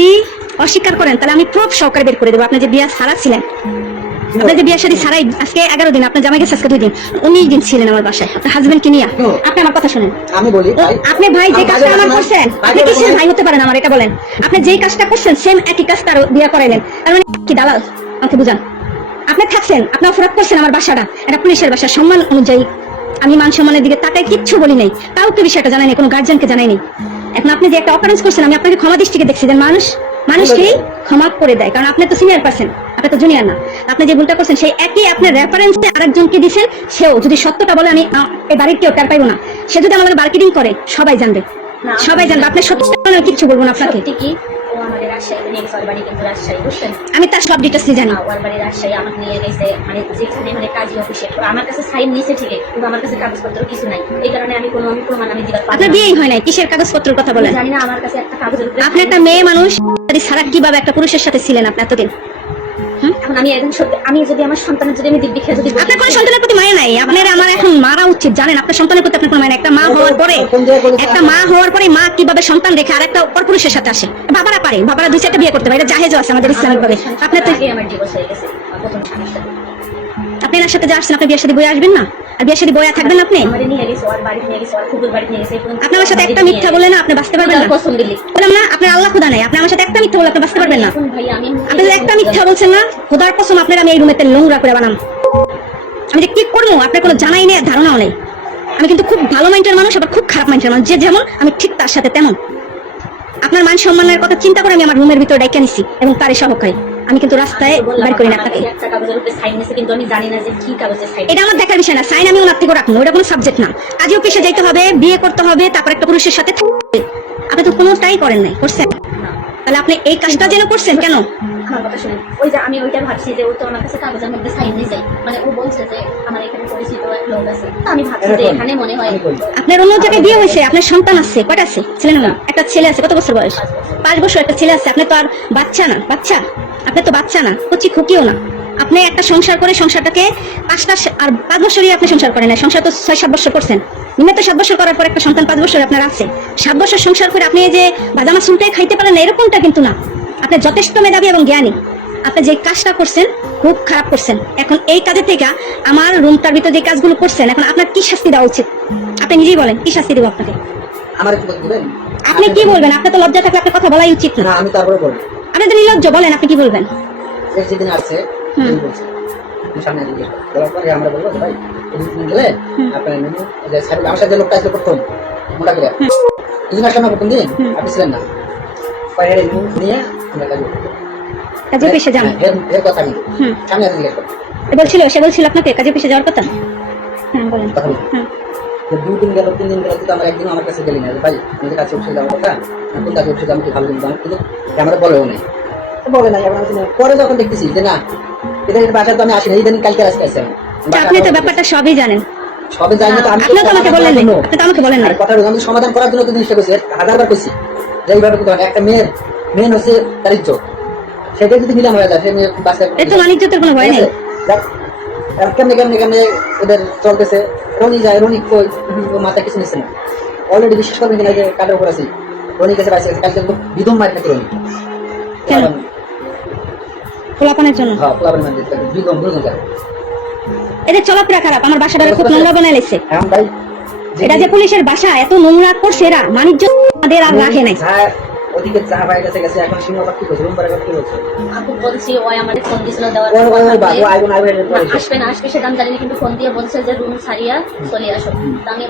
যদি অস্বীকার করেন তাহলে আমি প্রুফ সহকারে বের করে দেবো। আপনি যে বিয়া সারা ছিলেন আপনি যে বিয়ের সাথে সারাই আজকে এগারো দিন আপনার জামাই গেছে আজকে দুই দিন উনিশ দিন ছিলেন আমার বাসায়। আপনার হাজবেন্ড কে নিয়ে। আপনি আমার কথা শুনেন। আমি বলি ভাই। আপনি ভাই যে কাজটা আমার করছেন আপনি কিসের ভাই হতে পারেন আমার এটা বলেন। আপনি যেই কাজটা করছেন সেম একই কাজ তার বিয়া করাইলেন। তার মানে কি দালাল? আমাকে বুঝান। আপনি থাকছেন আপনি অপরাধ করছেন আমার বাসাটা। এটা পুলিশের বাসা। সম্মান অনুযায়ী আমি মান সম্মানের দিকে তাকাই কিচ্ছু বলি নাই। কাউকে বিষয়টা জানাই নাই কোনো গার্জিয়ানকে জানাই নাই। এখন আপনি যে একটা অকারেন্স করছেন আমি আপনাকে ক্ষমা দৃষ্টিকে দেখছি। যে মানুষ মানুষকেই ক্ষমা করে দেয়। কারণ আপনি তো সিনিয়র পার্সন আপনি তো জুনিয়র না। আপনি যে ভুলটা করছেন সেই একই আপনার রেফারেন্সে আরেকজনকে দিছেন সেও যদি সত্যটা বলে আমি এই বাড়ির কেউ টের পাইবো না। সে যদি আমাদের মার্কেটিং করে সবাই জানবে। সবাই জানবে। আপনি সত্যি কিচ্ছু বলব না আপনাকে। নিয়ে বাড়ি কিন্তু রাজশাহী বুঝছেন? আমি তার সব ডিটেলস জানি। ওর বাড়ি রাজশাহী আমাকে নিয়ে গেছে মানে যেখানে মানে কাজী অফিসে। তো আমার কাছে সাইন নিছে ঠিকই কিন্তু আমার কাছে কাগজপত্র কিছু নাই। এই কারণে আমি কোনো আমি প্রমাণ আমি দিতে পারি আপনার বিয়েই হয় নাই কিসের কাগজপত্রের কথা বলেন? জানি না আমার কাছে একটা কাগজ আপনি একটা মেয়ে মানুষ সারা কীভাবে একটা পুরুষের সাথে ছিলেন আপনি এতদিন? এখন আমি একজন সত্যি আমি যদি আমার সন্তানের যদি আমি দিব্যি খেয়ে যদি আপনার কোনো সন্তানের প্রতি মায়া নাই। আপনার আমার এখন মারা উচিত জানেন আপনার সন্তানের প্রতি আপনার কোনো মায়া একটা মা হওয়ার পরে একটা মা হওয়ার পরে মা কীভাবে সন্তান রেখে আর একটা পরপুরুষের সাথে আসে? বাবারা পারে বাবারা দুই চারটা বিয়ে করতে পারে। এটা জাহেজও আছে আমাদের ইসলামিক ভাবে আপনার তো আমার ডিভোর্স হয়ে গেছে। আপনার সাথে আপনি এনার সাথে যা আসছেন আপনি বিয়ের সাথে বই আসবেন না? বিয়ের সাথে বয়ে থাকবেন আপনি? আমাদের নিয়ে গেছে ওর বাড়ি নিয়ে গেছে ওর কুকুর বাড়ি নিয়ে গেছে এই পর্যন্ত আপনি আমার সাথে একটা মিথ্যা বলে না আপনি বাঁচতে পারবেন না? পছন্দ বললাম না আপনার আল্লাহ খুদা নাই আপনি আমার সাথে একটা মিথ্যা বলে আপনি বাঁচতে পারবেন না। আমি আপনি একটা মিথ্যা বলছেন না খোদার কসম আপনার আমি এই রুমেতে নোংরা করে বানাম। আমি যে কি করব আপনার কোনো জানাই নেই ধারণাও নেই। আমি কিন্তু খুব ভালো মাইন্ডের মানুষ আবার খুব খারাপ মাইন্ডের মানুষ। যে যেমন আমি ঠিক তার সাথে তেমন। আপনার মান সম্মানের কথা চিন্তা করে আমি আমার রুমের ভিতরে ডাইকা নিছি এবং তারই সহকারী। আমি কিন্তু রাস্তায় বাড়ি করি না। আপনাকে একটা কাগজের উপরে সাইন নিছে কিন্তু আমি জানি না যে কি কাগজের সাইন এটা আমার দেখার বিষয় না সাইন আমি ওনার থেকে রাখব ওটা কোনো সাবজেক্ট না। আজও অফিসে যাইতে হবে বিয়ে করতে হবে তারপর একটা পুরুষের সাথে থাকতে আপনি তো কোনোটাই করেন নাই করছেন? তাহলে আপনি এই কাজটা যেন করছেন কেন? আমার কথা শুনুন ওই যে আমি ওইটা ভাবছি যে ও তো আমার কাছে কাগজের মধ্যে সাইন দিয়ে যায়। মানে ও বলছে যে আমার এখানে পরিচিত এক লোক আছে। তো আমি ভাবছি যে এখানে মনে হয় আপনার অন্য জায়গায় বিয়ে হয়েছে আপনার সন্তান আছে কয়টা আছে? ছেলে না একটা ছেলে আছে কত বছর বয়স? পাঁচ বছর। একটা ছেলে আছে আপনি তো আর বাচ্চা না বাচ্চা? আপনি তো বাচ্চা না কচি খুকিও না। আপনি একটা সংসার করে সংসারটাকে পাঁচটা আর পাঁচ বছরই আপনি সংসার করেন না সংসার তো ছয় সাত বছর করছেন। নিম্ন তো সাত বছর করার পর একটা সন্তান পাঁচ বছর আপনার আছে। সাত বছর সংসার করে আপনি যে বাদামা শুনটাই খাইতে পারেন না এরকমটা কিন্তু না। আপনি যথেষ্ট মেধাবী এবং জ্ঞানী। আপনি যে কাজটা করছেন খুব খারাপ করছেন। এখন এই কাজের থেকে আমার রুমটার ভিতরে যে কাজগুলো করছেন এখন আপনার কি শাস্তি দেওয়া উচিত? আপনি নিজেই বলেন কি শাস্তি দেবো আপনাকে? আপনি কি বলবেন? আপনার তো লজ্জা থাকলে আপনার কথা বলাই উচিত না। না আমি তারপরে বলব। আপনি তো নির্লজ্জ বলেন আপনি কি বলবেন? যেদিন আসছে হুম। তিনি বলছে আমি সামনে জিজ্ঞেস বলার পরে আমরা বলব ভাই এদিন তুমি গেলে হুম। আপনার মেনু আমার সাথে লোকটা আসলে প্রথম মোটা করে হুম। দুদিন আসলাম প্রথম দিন আপনি ছিলেন না। পরে মেনু নিয়ে আমরা কাজে কাজে অফিসে যান। হ্যাঁ, এর- কথা হুম। সামনে জিজ্ঞেস বলছিল সে বলছিল আপনাকে কাজে অফিসে যাওয়ার কথা? হ্যাঁ বলেন। দুই দিন গেল তিন দিন গেল কিন্তু আমার একদিন আমার কাছে গেলি না। ভাই আমাদের কাছে অফিসে যাওয়ার কথা আমি কোন কাছে অফিসে যাব কি ভালো কিন্তু আমার কিন্তু আমরা বলেও নাই। তো বলে নাই এবার আমি পরে যখন দেখতেছি যে না এটা এটা বাসায় তো আমি আসি না এই দিন কালকে আজকে আসছি আমি তা আপনি তো ব্যাপারটা সবই জানেন। সবে জানি তো আমি আপনি তো আমাকে বললেন না। আপনি তো আমাকে বলেন না কথা আমি সমাধান করার জন্য তো জিনিসটা হাজারবার করছি। যে এইভাবে হয় না। একটা মেয়ের মেন হচ্ছে তার ইজ্জত। সেটা যদি মিলাম হয়ে যায় সে মেয়ে বাচ্চা এর তো বাণিজ্যতের কোনো ভয় নেই। কেমনে কেমনে কেমনে এদের চলতেছে? রনি যায় রনি কই? ও কিছু নিচ্ছে না। অলরেডি বিশ্বাস করবেন কিনা যে কাটার উপর আছি? রনি কাছে বাইসে গেছে কালকে বিধম মার খাতে রনি। কেন? পোলাপানের জন্য? হ্যাঁ এদের চলাফেরা খারাপ আমার বাসাটা খুব নোংরা বানাই লেছে যে- এটা যে পুলিশের বাসা এত নোংরা করছে এরা। বাণিজ্য আমাদের আর রাখে নাই। যা ওদিকে চা বাইরে কাছে গেছে এখন সীমা পাখি করছে রুম কি করছে আপু বলছি ওই আমাদের ফোন দিছিল দেওয়ার আসবে না আসবে সেটা আমি জানি কিন্তু ফোন দিয়ে বলছে যে রুম সারিয়া চলে আসো। আমি